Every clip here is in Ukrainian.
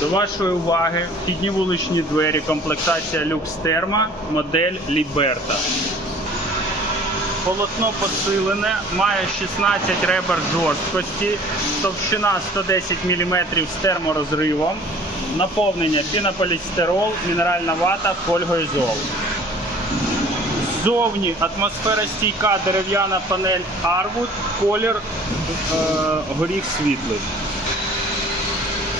До вашої уваги вхідні вуличні двері, комплектація Therma, модель Liberta. Полотно посилене, має 16 ребер жорсткості, товщина 110 мм з терморозривом, наповнення пінополістирол, мінеральна вата, фольгоізол. Ззовні атмосферостійка дерев'яна панель Arwood, колір е, горіх світлий.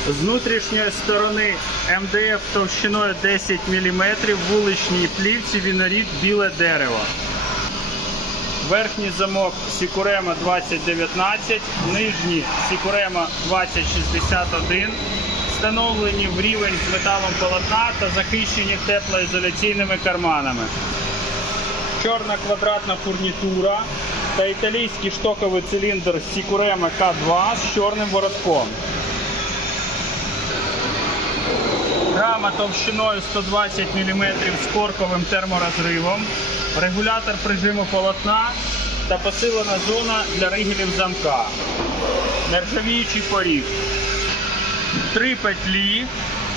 З внутрішньої сторони МДФ товщиною 10 мм, вуличній плівці вінорід біле дерево. Верхній замок Сікурема 2019, нижній Сікурема 2061, встановлені в рівень з металом полотна та захищені теплоізоляційними карманами. Чорна квадратна фурнітура та італійський штоковий циліндр Сікурема К2 з чорним воротком. Рама товщиною 120 мм з корковим терморозривом, регулятор прижиму полотна та посилена зона для ригелів замка. Нержавіючий поріг. Три петлі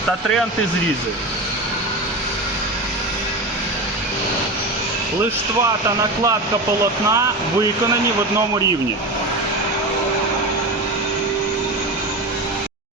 та три антизрізи. Лиштва та накладка полотна виконані в одному рівні.